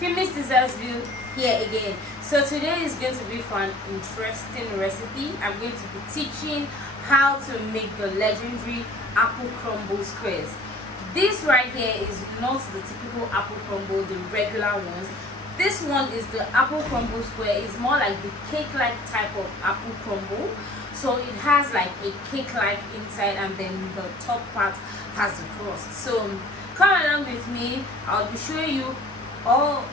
Famous Desserts View here again. So today is going to be for an interesting recipe. I'm going to be teaching how to make the legendary apple crumble squares. This right here is not the typical apple crumble, the regular ones. This one is the apple crumble square. It's more like the cake-like type of apple crumble. So it has like a cake-like inside, and then the top part has the crust. So come along with me. I'll be showing you all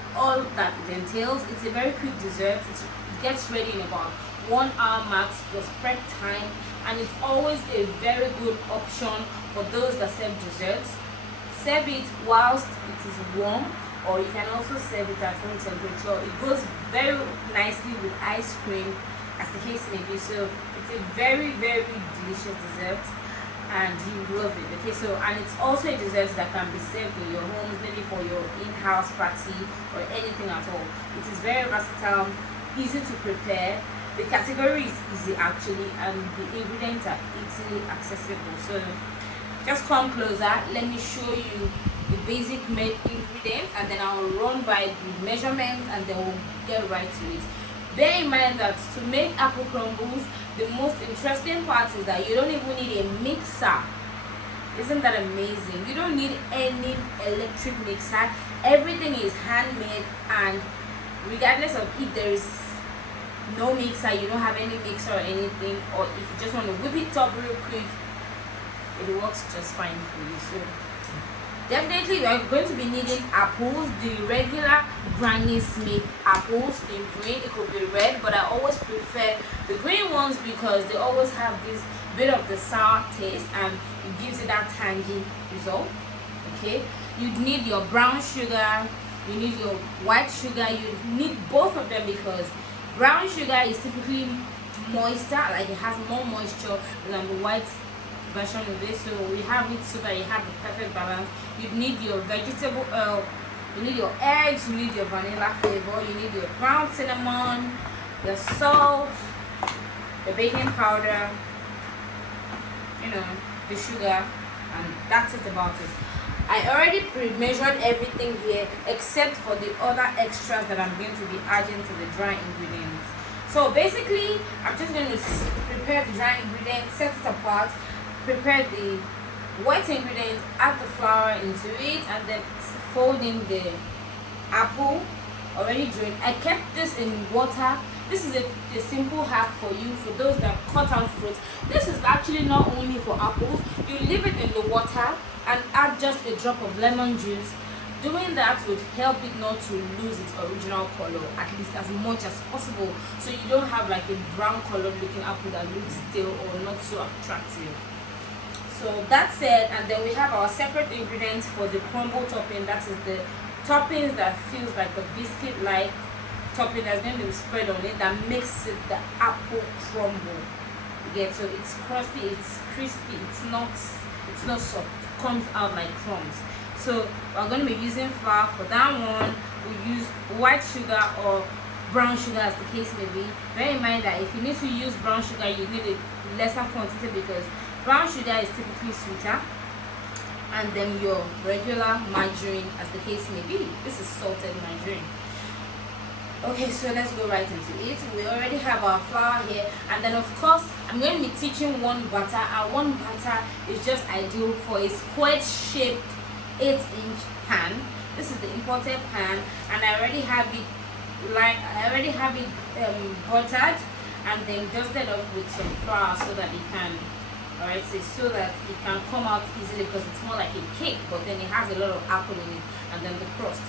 that it entails. It's a very quick dessert. It gets ready in about 1 hour max plus prep time, and it's always a very good option for those that serve desserts. Serve it whilst it is warm, or you can also serve it at room temperature. It goes very nicely with ice cream, as the case may be. So it's a very delicious dessert and you love it. Okay, so and it's also a dessert that can be served in your homes, maybe for your in-house party or anything at all. It is very versatile, easy to prepare. The category is easy actually, and the ingredients are easily accessible. So just come closer, let me show you the basic ingredients, and then I'll run by the measurements, and then we'll get right to it. Bear in mind that to make apple crumbles, the most interesting part is that you don't even need a mixer. Isn't that amazing? You don't need any electric mixer. Everything is handmade, and regardless of if there is no mixer, you don't have any mixer or anything, or if you just want to whip it up real quick, it works just fine for you. So definitely we are going to be needing apples, the regular Granny Smith apples in green. It could be red, but I always prefer the green ones because they always have this bit of the sour taste, and it gives it that tangy result. Okay, you need your brown sugar, you need your white sugar. You need both of them because brown sugar is typically moister, like it has more moisture than the white version of this. So we have it so that you have the perfect balance. You need your vegetable oil, you need your eggs, you need your vanilla flavor, you need your ground cinnamon, your salt, the baking powder, the sugar, and that's it about it. I already pre-measured everything here except for the other extras that I'm going to be adding to the dry ingredients. So basically I'm just going to prepare the dry ingredients, set it apart, prepare the wet ingredients, add the flour into it, and then fold in the apple already drained. I kept this in water. This is a simple hack for you, for those that cut out fruit. This is actually not only for apples. You leave it in the water and add just a drop of lemon juice. Doing that would help it not to lose its original color, at least as much as possible, so you don't have like a brown colored looking apple that looks stale or not so attractive. So that's it. And then we have our separate ingredients for the crumble topping. That is the toppings that feels like the biscuit like topping that's going to be spread on it, that makes it the apple crumble. Yeah, so it's crusty, it's crispy, it's not soft, it comes out like crumbs. So we're going to be using flour for that one. We use white sugar or brown sugar as the case may be. Bear in mind that if you need to use brown sugar, you need a lesser quantity because brown sugar is typically sweeter, and then your regular margarine as the case may be. This is salted margarine. Okay, so let's go right into it. We already have our flour here, and then of course I'm going to be teaching one butter, and one butter is just ideal for a square shaped 8-inch pan. This is the imported pan, and I already have it buttered and then dusted off with some flour so that it can come out easily, because it's more like a cake, but then it has a lot of apple in it, and then the crust.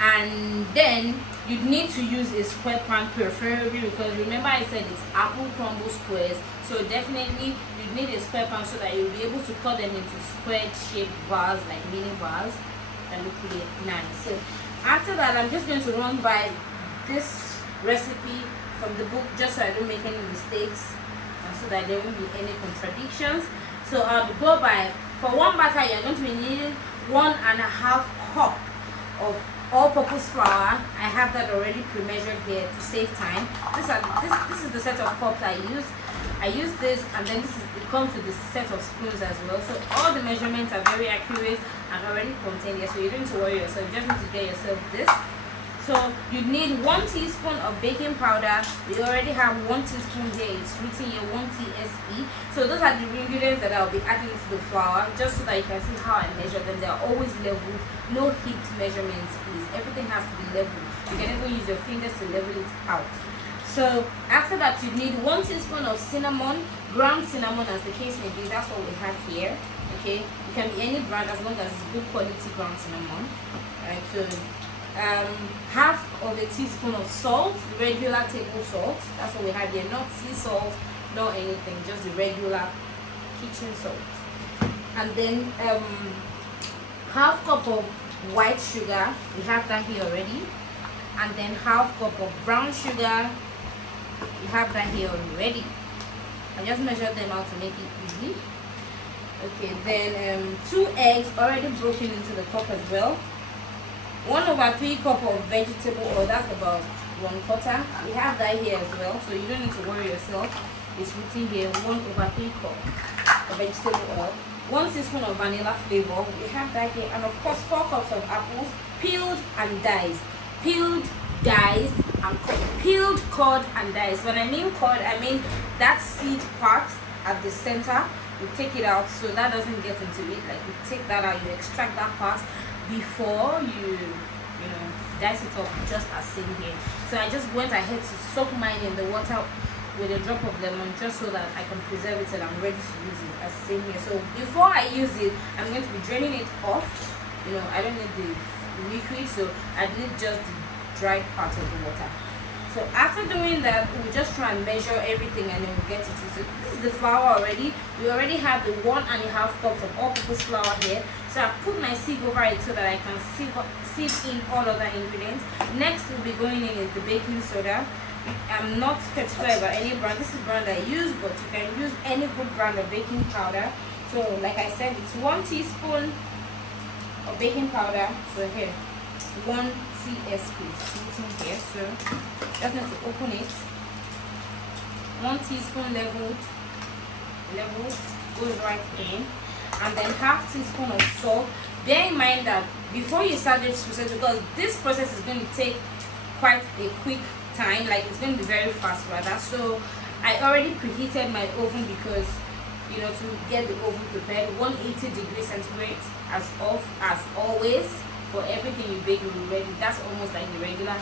And then you need to use a square pan preferably, because remember I said it's apple crumble squares, so definitely you need a square pan so that you'll be able to cut them into square shaped bars, like mini bars, and look really nice. So after that, I'm just going to run by this recipe from the book just so I don't make any mistakes, and so that there won't be any contradictions. So I'll go by, for one batter you're going to be needing 1.5 cup of all-purpose flour. I have that already pre-measured here to save time. This is the set of cups I use. I use this, and then it comes with a set of spoons as well. So all the measurements are very accurate and already contained here. So you don't need to worry yourself. You just need to get yourself this. So you need 1 teaspoon of baking powder. We already have 1 teaspoon here. It's written here 1 TSP. So those are the ingredients that I'll be adding to the flour, just so that you can see how I measure them. They are always leveled. No heaped measurements, please. Everything has to be leveled. You can even use your fingers to level it out. So after that, you need 1 teaspoon of cinnamon, ground cinnamon as the case may be. That's what we have here. Okay, it can be any brand as long as it's good quality ground cinnamon. Alright, so half of a teaspoon of salt, regular table salt. That's what we have here, not sea salt, not anything, just the regular kitchen salt. And then half cup of white sugar, we have that here already. And then half cup of brown sugar, we have that here already. I just measured them out to make it easy. Okay, then 2 eggs already broken into the cup as well. 1/3 cup of vegetable oil, that's about 1/4. We have that here as well, so you don't need to worry yourself. It's written here 1/3 cup of vegetable oil. 1 teaspoon of vanilla flavor, we have that here, and of course 4 cups of apples, peeled and diced. Peeled, diced, and cut. Peeled, cut, and diced. When I mean cut, I mean that seed part at the center. You take it out so that doesn't get into it. Like you take that out, you extract that part before you dice it up, just as seen here. So I just went ahead to soak mine in the water with a drop of lemon, just so that I can preserve it and I'm ready to use it as seen here. So before I use it, I'm going to be draining it off. I don't need the liquid, so I need just the dried part of the water. So after doing that, we'll just try and measure everything and then we'll get it. So this is the flour already. We already have the 1.5 cups of all-purpose flour here. So I've put my sieve over it so that I can sieve in all other ingredients. Next will be going in is the baking soda. I'm not particular about any brand. This is the brand I use, but you can use any good brand of baking powder. So like I said, it's 1 teaspoon of baking powder. So here, 1 TSP. It's in here. So just need to open it. 1 teaspoon leveled goes right in, and then half teaspoon of salt. Bear in mind that before you start this process, because this process is going to take quite a quick time, like it's going to be very fast rather. So I already preheated my oven because to get the oven prepared, 180 degrees centigrade as always. For everything you bake, you'll be ready. That's almost like the regular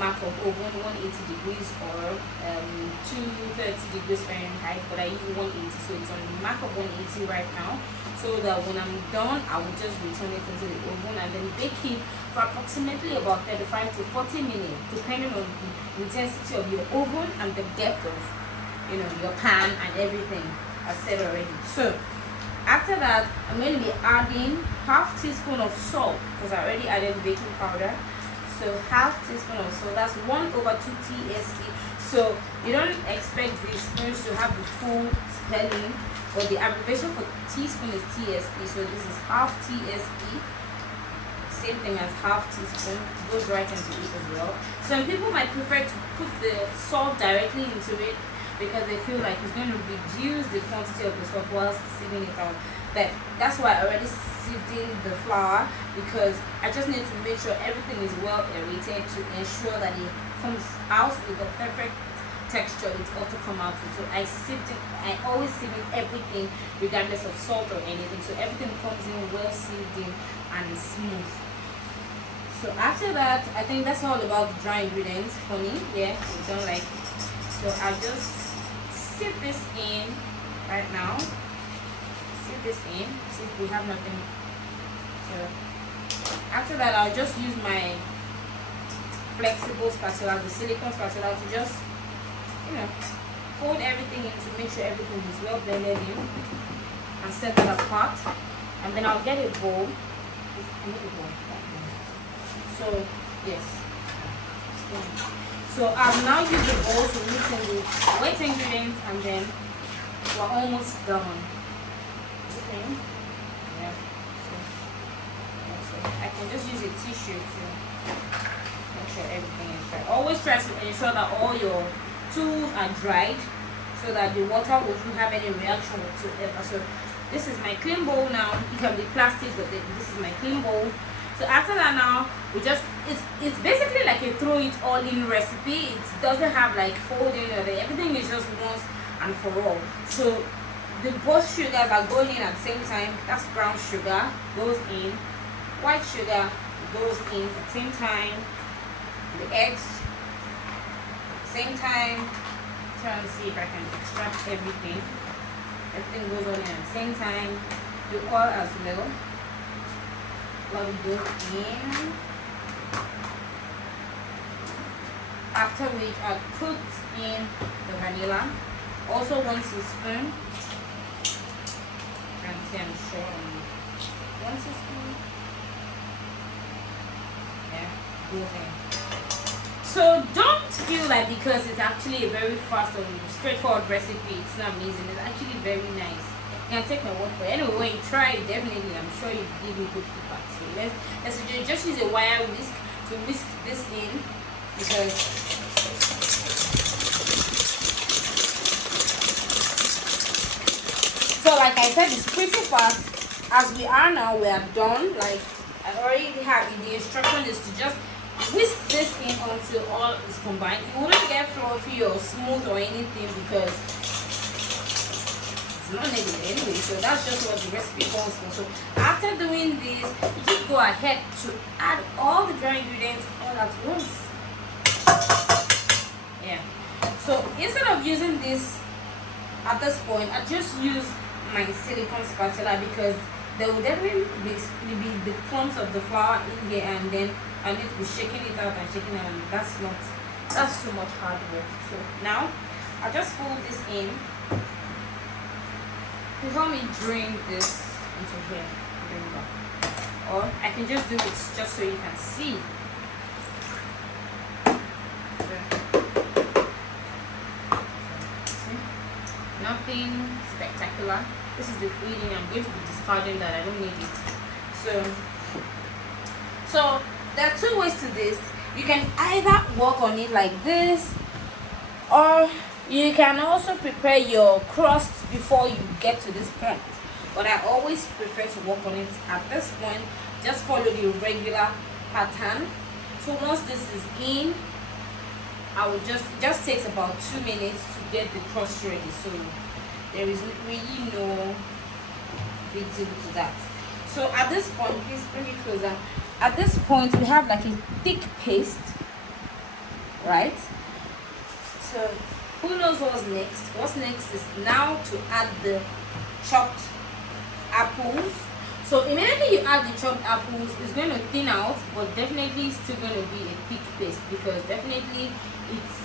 mark of oven, 180 degrees or 230 degrees Fahrenheit, but I use 180, so it's on the mark of 180 right now, so that when I'm done, I will just return it into the oven and then bake it for approximately about 35 to 40 minutes, depending on the intensity of your oven and the depth of your pan and everything I said already. So after that, I'm going to be adding half teaspoon of salt, because I already added baking powder. So half teaspoon of salt, that's 1/2 TSP. So you don't expect the spoons to have the full spelling, but the abbreviation for teaspoon is TSP. So this is half TSP. Same thing as half teaspoon, goes right into it as well. Some people might prefer to put the salt directly into it, because they feel like it's going to reduce the quantity of the salt whilst sieving it out. But that's why I already sieved in the flour, because I just need to make sure everything is well aerated to ensure that it comes out with the perfect texture it ought to come out with. So I sieved it. I always sieve in everything regardless of salt or anything, so everything comes in well sieved in and is smooth. So after that, I think that's all about the dry ingredients for me. Yeah, we don't like it. So I'll just sieve this in right now. Sieve this in. See if we have nothing. So after that, I'll just use my flexible spatula, the silicone spatula, to just fold everything in to make sure everything is well blended in, and set that apart. And then I'll get a bowl. So yes. So I've now used the bowl to mix in the wet ingredients, and then we're almost done. Okay. Yeah. So I can just use a tissue to make sure everything is dry. Always try to ensure that all your tools are dried, so so that the water won't have any reaction whatsoever. So this is my clean bowl now. It can be plastic, but this is my clean bowl. So after that, now we just it's basically like a throw it all in recipe. It doesn't have like folding or everything is just once and for all. So the both sugars are going in at the same time. That's brown sugar goes in, white sugar goes in at the same time, the eggs at the same time. Trying to see if I can extract everything. Everything goes on in at the same time. The oil as well. Let it go in. After which I put in the vanilla. Also 1 teaspoon. And see, I'm sure 1 teaspoon. Yeah, goes in. So don't feel like because it's actually a very fast or straightforward recipe, it's not amazing. It's actually very nice. You can take my word for it. Anyway, when you try it, definitely, I'm sure you give me good feedback. So let's just use a wire whisk to whisk this in, because so like I said, it's pretty fast. As we are now, we are done. Like I already have the instruction is to just whisk this in until all is combined. You wouldn't get fluffy or smooth or anything because it's not needed anyway. So that's just what the recipe calls for. So after doing this, you just go ahead to add all the dry ingredients all at once. Yeah. So instead of using this at this point, I just use my silicone spatula because there will definitely be the clumps of the flour in here, and then I need to be shaking it out and shaking it out, and that's too much hard work. So now I just fold this in to help me drain this into here. Or I can just do it just so you can see. Nothing spectacular. This is the feeding. I'm going to be discarding that. I don't need it. So there are 2 ways to this. You can either work on it like this, or you can also prepare your crust before you get to this point. But I always prefer to work on it at this point. Just follow the regular pattern. So once this is in, I will just takes about 2 minutes to get the crust ready. So there is really no big deal to that. So at this point, please bring it closer. At this point, we have like a thick paste, right? So who knows what's next? What's next is now to add the chopped apples. So immediately you add the chopped apples, it's going to thin out, but definitely still going to be a thick paste because definitely it's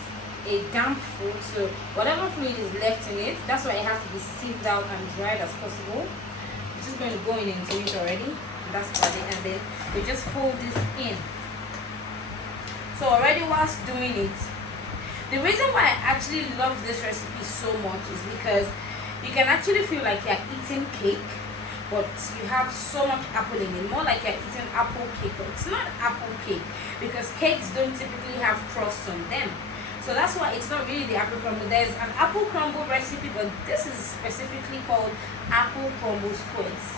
a damp food. So whatever fluid is left in it, that's why it has to be sieved out and dried as possible. It's just going to go into it already. That's about it, and then we just fold this in. So already whilst doing it, the reason why I actually love this recipe so much is because you can actually feel like you're eating cake, but you have so much apple in it, more like you're eating apple cake. But it's not apple cake because cakes don't typically have crust on them. So that's why it's not really the apple crumble. There's an apple crumble recipe, but this is specifically called apple crumble squares.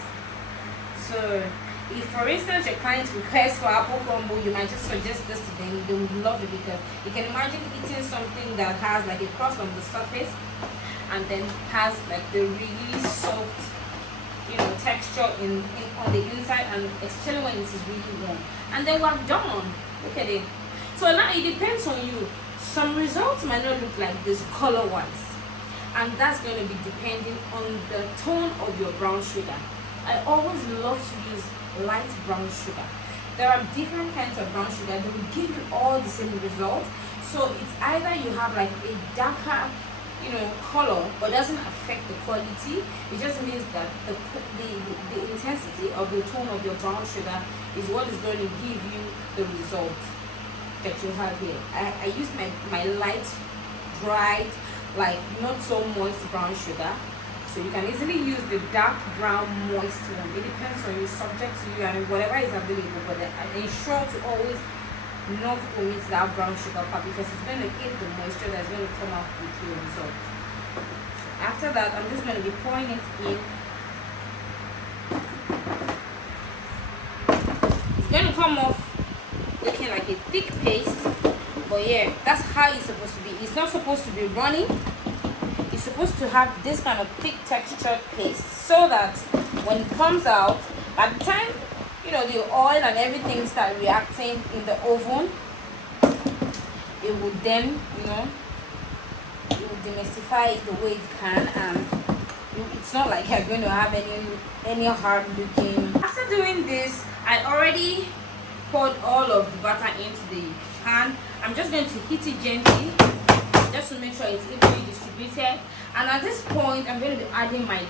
So if for instance your client requests for apple crumble, you might just suggest this to them. They would love it because you can imagine eating something that has like a crust on the surface and then has like the really soft, texture on the inside, and especially when it is really warm. And then we're done. Look at it. So now it depends on you. Some results might not look like this color wise, and that's going to be depending on the tone of your brown sugar. I always love to use light brown sugar. There are different kinds of brown sugar that will give you all the same results. So it's either you have like a darker color, but doesn't affect the quality. It just means that the intensity of the tone of your brown sugar is what is going to give you the result that you have here. I use my light, dried, like not so moist brown sugar. So you can easily use the dark brown moist one. It depends on you, subject to you, and whatever is available. But ensure to always not omit that brown sugar part because it's going to aid the moisture that's going to come out with your result. After that, I'm just going to be pouring it in. It's going to come off looking like a thick paste, but yeah, that's how it's supposed to be. It's not supposed to be running. It's supposed to have this kind of thick textured paste, so that when it comes out, by the time you know the oil and everything start reacting in the oven, it will then, you know, it will demystify it the way it can, and it's not like you're going to have any hard looking. After doing this, I already poured all of the butter into the pan. I'm just going to heat it gently just to make sure it's evenly distributed, and at this point I'm going to be adding my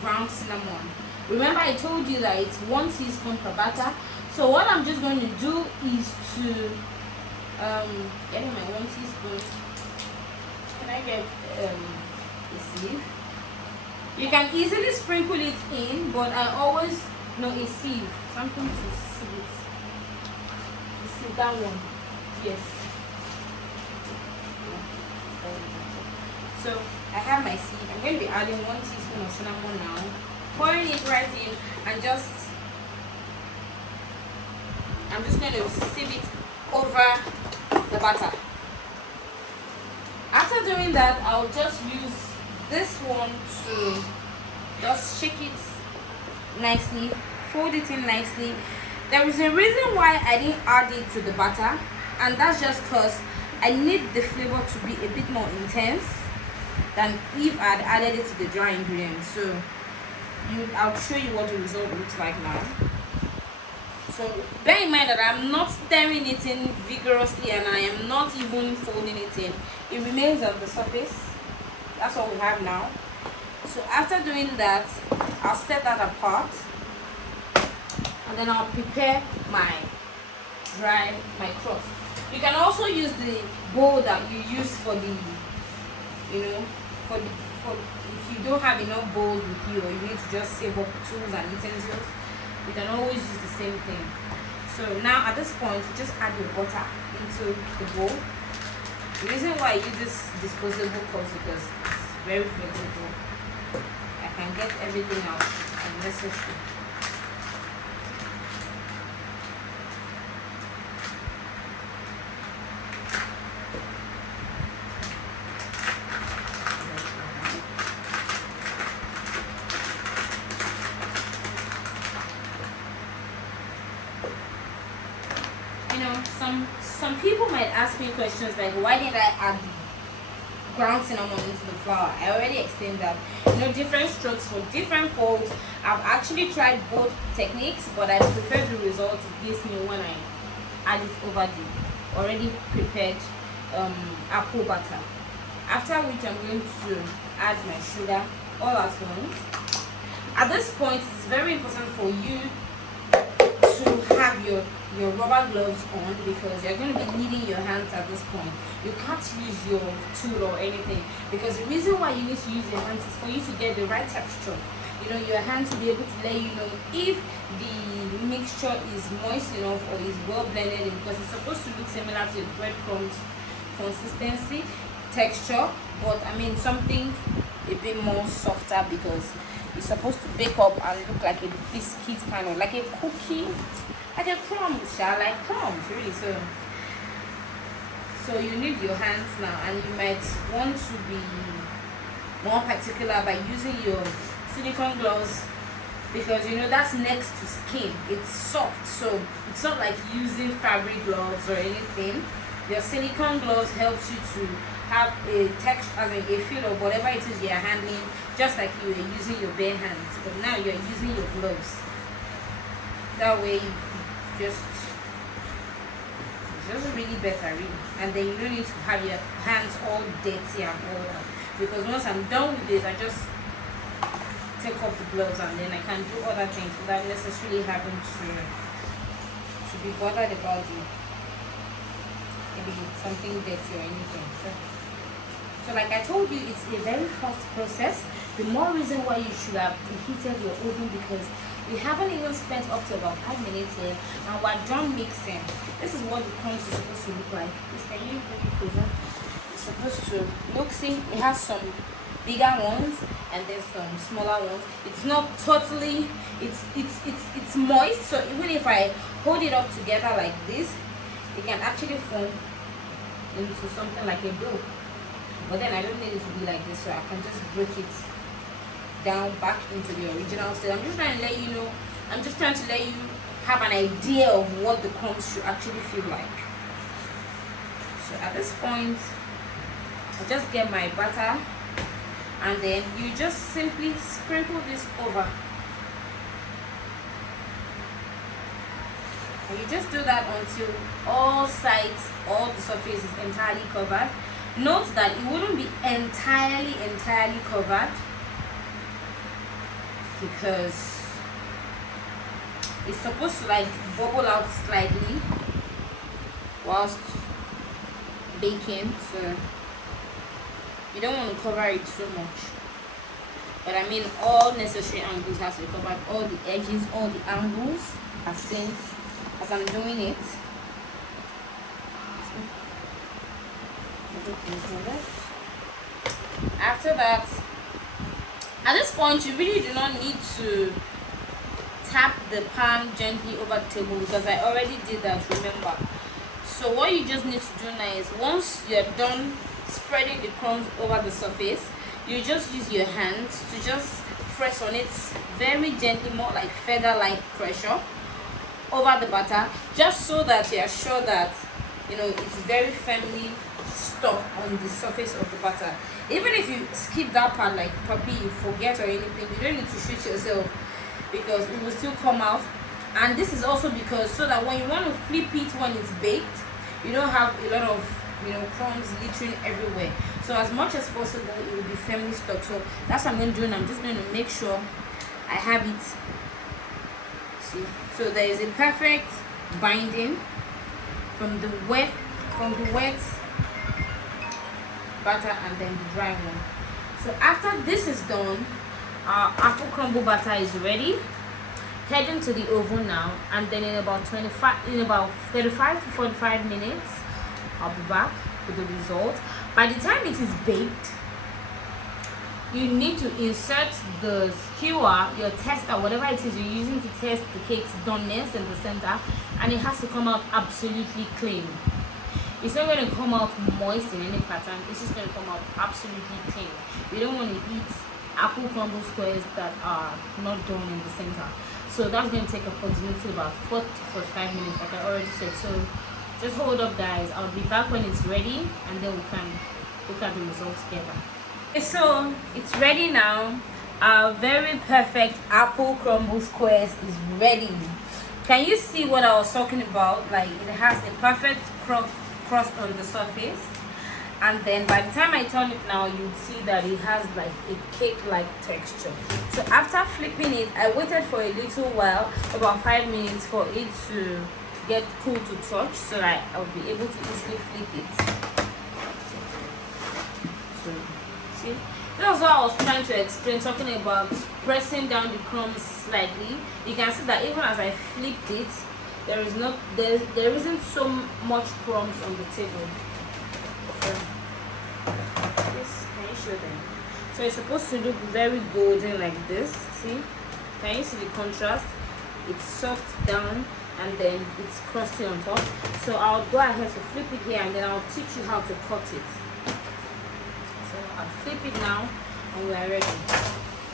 ground cinnamon. Remember, I told you that it's 1 teaspoon per batter. So what I'm just going to do is to get my 1 teaspoon. Can I get a sieve? You can easily sprinkle it in, but I always know a sieve, something to sieve it. You see that one? Yes. So I have my sieve. I'm going to be adding 1 teaspoon of cinnamon now, pouring it right in, and I'm just going to sieve it over the butter. After doing that, I'll just use this one to just shake it nicely, fold it in nicely. There is a reason why I didn't add it to the butter, and that's just because I need the flavor to be a bit more intense than if I had added it to the dry ingredients. So I'll show you what the result looks like now. So bear in mind that I'm not stirring it in vigorously, and I am not even folding it in. It remains on the surface. That's what we have now. So after doing that, I'll set that apart, and then I'll prepare my crust. You can also use the bowl that you use for the, you know, for if you don't have enough bowls with you, or you need to just save up tools and utensils, you can always use the same thing. So now at this point, you just add your butter into the bowl. The reason why I use this disposable cup is because it's very flexible. I can get everything out as necessary. Some people might ask me questions like, why did I add the ground cinnamon into the flour? I already explained that. You know, different strokes for different folks. I've actually tried both techniques, but I prefer the result it gives me when I add it over the already prepared apple butter. After which I'm going to add my sugar all at once. At this point, it's very important for you to have your rubber gloves on, because you're going to be kneading your hands at this point. You can't use your tool or anything, because the reason why you need to use your hands is for you to get the right texture. You know, your hands will be able to let you know if the mixture is moist enough or is well blended, because it's supposed to look similar to breadcrumbs consistency, texture, but I mean something a bit more softer, because it's supposed to bake up and look like a biscuit, kind of like a cookie, like a crumb, like crumbs really. So you need your hands now, and you might want to be more particular by using your silicone gloves, because you know that's next to skin, it's soft, so it's not like using fabric gloves or anything. Your silicone gloves helps you to have a texture, as a feel of whatever it is you're handling, just like you were using your bare hands, but now you're using your gloves. That way it's just really better, really. And then you don't need to have your hands all dirty and all that, because once I'm done with this, I just take off the gloves, and then I can do other things without necessarily having to be bothered about it, maybe something dirty or anything. So like I told you, it's a very fast process. The more reason why you should have preheated your oven, because we haven't even spent up to about 5 minutes here, and we're done mixing. This is what the crunch is supposed to look like. Can you bring it closer? It's supposed to look, see, it has some bigger ones and then some smaller ones. It's not totally, it's moist, so even if I hold it up together like this, it can actually form into something like a dough. But then I don't need it to be like this, so I can just break it down back into the original state. I'm just trying to let you know, I'm just trying to let you have an idea of what the crumbs should actually feel like. So at this point, I just get my butter, and then you just simply sprinkle this over. And you just do that until all sides, all the surface is entirely covered. Note that it wouldn't be entirely covered because it's supposed to like bubble out slightly whilst baking, so you don't want to cover it so much. But I mean, all necessary angles has to be covered, all the edges, all the angles, as seen as I'm doing it. After that, at this point, you really do not need to tap the pan gently over the table because I already did that, remember. So what you just need to do now is, once you're done spreading the crumbs over the surface, you just use your hands to just press on it very gently, more like feather-like pressure over the butter, just so that you're sure that it's very firmly stuck on the surface of the butter. Even if you skip that part like puppy, you forget or anything, you don't need to shoot yourself because it will still come out. And this is also because so that when you want to flip it when it's baked, you don't have a lot of crumbs littering everywhere. So as much as possible, it will be firmly stuck. So that's what I'm going to do, and I'm just going to make sure I have it. See, so there is a perfect binding from the wet butter and then the dry one. So after this is done, our apple crumble batter is ready. Heading to the oven now, and then in about 35 to 45 minutes, I'll be back with the result. By the time it is baked, you need to insert the skewer, your tester, whatever it is you're using to test the cake's doneness in the center, and it has to come out absolutely clean. It's not going to come out moist in any pattern, it's just going to come out absolutely clean. We don't want to eat apple crumble squares that are not done in the center. So that's going to take approximately about 40 to 45 minutes, like I already said. So just hold up, guys. I'll be back when it's ready, and then we can look at the results together. Okay, so it's ready now. Our very perfect apple crumble squares is ready. Can you see what I was talking about? Like, it has a perfect crust on the surface, and then by the time I turn it now, you'd see that it has like a cake-like texture. So after flipping it, I waited for a little while, about 5 minutes, for it to get cool to touch, so that I'll be able to easily flip it. So see, that's what I was trying to explain, talking about pressing down the crumbs slightly. You can see that even as I flipped it, there isn't so much crumbs on the table. So, can you show them? So it's supposed to look very golden like this. See? Can you see the contrast? It's soft down and then it's crusty on top. So I'll go ahead to flip it here, and then I'll teach you how to cut it. So I'll flip it now, and we are ready.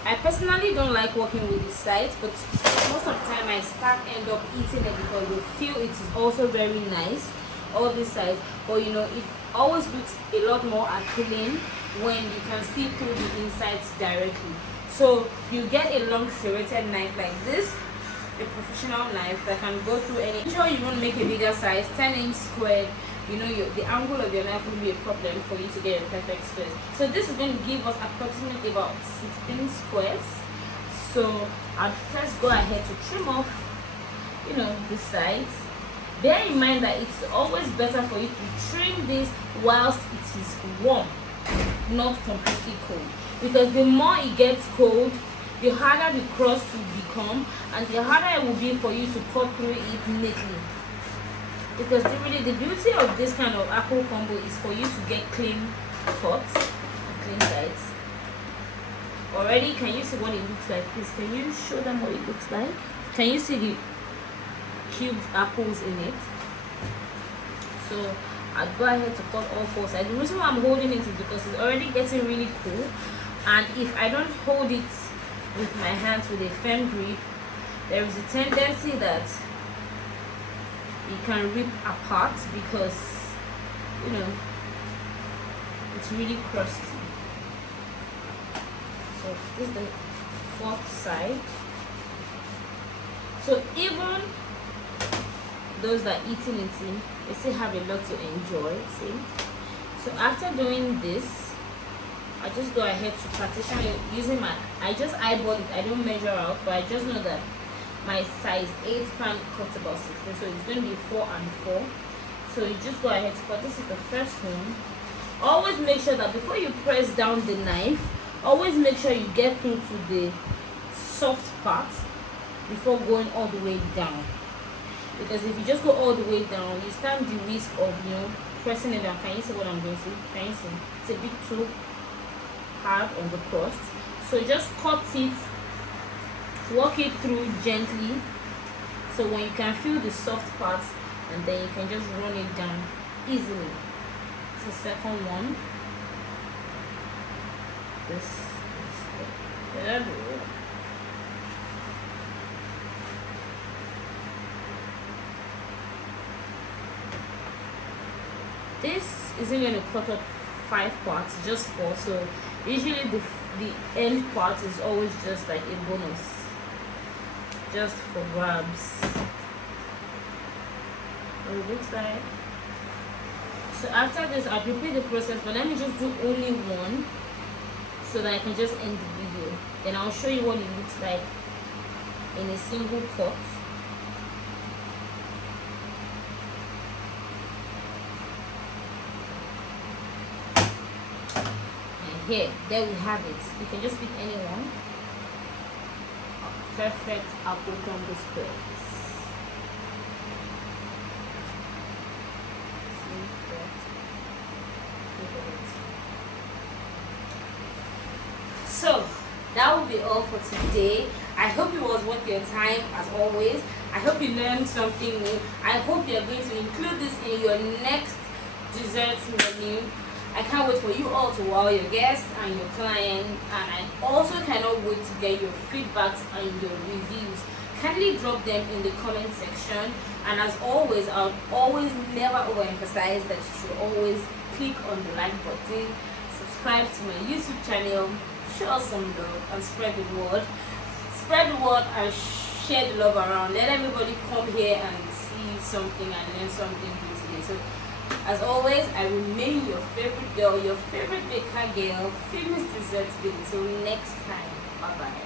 I personally don't like working with this side, but most of the time my staff end up eating it because they feel it is also very nice, all these sides. But it always looks a lot more appealing when you can see through the insides directly. So you get a long serrated knife like this, a professional knife that can go through any. Sure, you want to make a bigger size, 10-inch square. The angle of your knife will be a problem for you to get a perfect square. So this is going to give us approximately about 16 squares. So I'll first go ahead to trim off, the sides. Bear in mind that it's always better for you to trim this whilst it is warm, not completely cold. Because the more it gets cold, the harder the crust will become, and the harder it will be for you to cut through it neatly. Because the beauty of this kind of apple crumble is for you to get clean cuts, clean sides. already. Can you see what it looks like? Please, can you show them what it looks like? Can you see the cubed apples in it? So I'll go ahead to cut all four sides. The reason why I'm holding it is because it's already getting really cool, and if I don't hold it with my hands with a firm grip, there is a tendency that it can rip apart because, you know, it's really crusty. So this is the fourth side. So even those that are eating it in, they still have a lot to enjoy. See? So after doing this, I just go ahead to partition it using I just eyeball it. I don't measure out, but I just know that my size 8 pan cuts about 16, so it's going to be 4 and 4. So you just go ahead to cut. This is the first one. Always make sure that before you press down the knife, always make sure you get through to the soft part before going all the way down, because if you just go all the way down, you stand the risk of, you know, pressing it down. Can you see what I'm doing? Can you see? It's a bit too hard on the crust, so just cut it, walk it through gently, so when you can feel the soft parts, and then you can just run it down easily. It's the second one. This is the third one. This isn't going to cut up 5 parts, just 4. So usually the end part is always just like a bonus, just for grabs. What it looks like. So after this, I'll repeat the process, but let me just do only one so that I can just end the video. Then I'll show you what it looks like in a single cut. Here, there we have it. You can just pick any one. Perfect apple crumble squares. So that will be all for today. I hope it was worth your time as always. I hope you learned something new. I hope you're going to include this in your next dessert menu. I can't wait for you all to wow your guests and your clients, and I also cannot wait to get your feedbacks and your reviews. Kindly drop them in the comment section, and as always, I'll always never overemphasize that you should always click on the like button, subscribe to my YouTube channel, show us some love, and spread the word. Spread the word and share the love around. Let everybody come here and see something and learn something new today. So as always, I remain your favorite girl, your favorite baker girl, famous dessert girl. Until next time, bye bye.